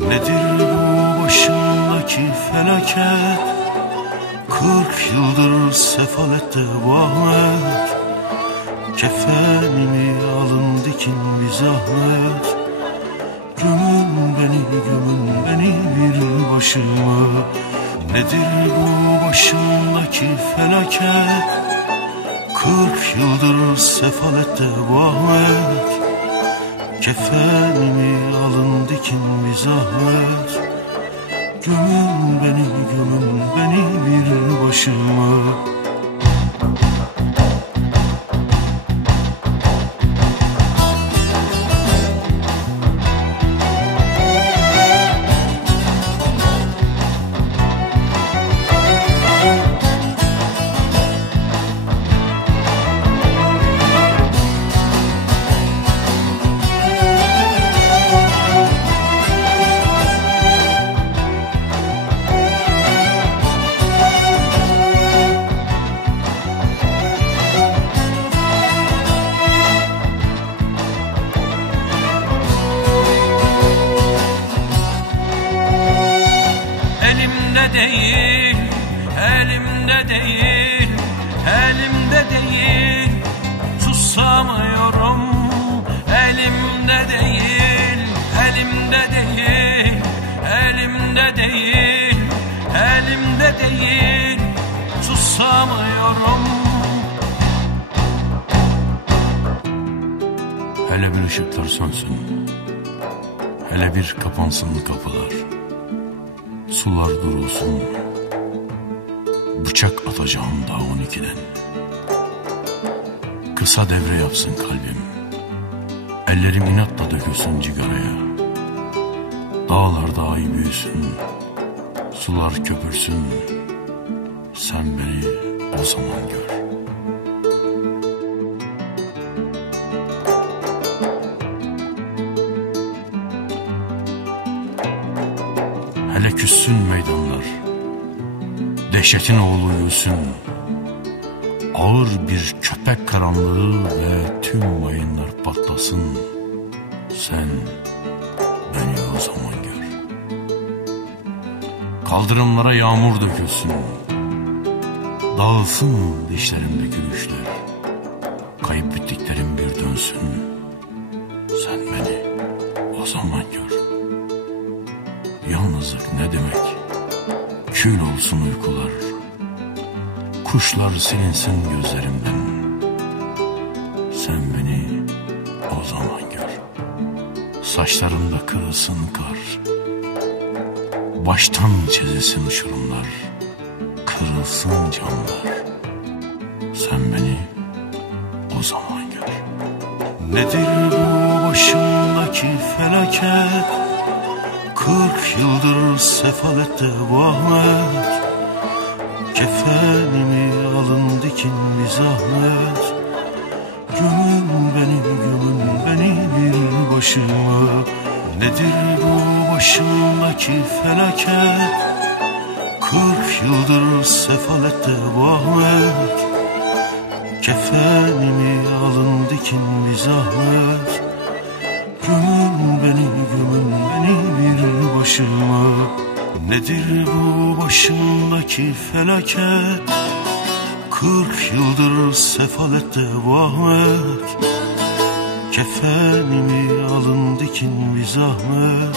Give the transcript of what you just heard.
Nedir bu başımdaki felaket? Kırk yıldır sefalette vahmet Kefenimi alın dikin bir zahmet. Gömün beni gömün beni bir başıma. Nedir bu başımdaki felaket? Kırk yıldır sefalette vahmet Kefenimi alın dikin bir zahmet değil, elimde değil, elimde değil. Susamıyorum Elimde değil, elimde değil, elimde değil, elimde değil. Susamıyorum. Hele bir ışıklar sönsün. Hele bir kapansın kapılar Sular durulsun. Bıçak atacağım daha on ikiden Kısa devre yapsın kalbim. Ellerim inatla dökülsün cigaraya. Dağlar daha iyi büyüsün. Sular köpürsün. Sen beni o zaman gör Hele küssün meydanlar. Dehşetin oğlu yürüsün Ağır bir köpek karanlığı ve tüm mayınlar patlasın. Sen beni o zaman gör. Kaldırımlara yağmur dökülsün. Dağılsın dişlerimdeki güçler Kayıp bittiklerim bir dönsün. Sen beni o zaman gör Yalnızlık ne demek? Kül olsun uykular. Kuşlar silinsin gözlerimden. Sen beni o zaman gör. Saçlarımda kırılsın kar. Baştan çizilsin uçurumlar. Kırılsın camlar. Sen beni o zaman gör. Nedir bu başımdaki felaket? Kırk yıldır sefalette vahmet. Kefenimi alın dikin bir zahmet Gömün beni gömün beni bir başıma. Nedir bu başımdaki felaket? Kırk yıldır sefalette vahmet. Kefenimi alın dikin bir zahmet Gömün başıma. Nedir bu başımdaki felaket? Kırk yıldır sefalette vahmet. Kefenimi alın dikin bir zahmet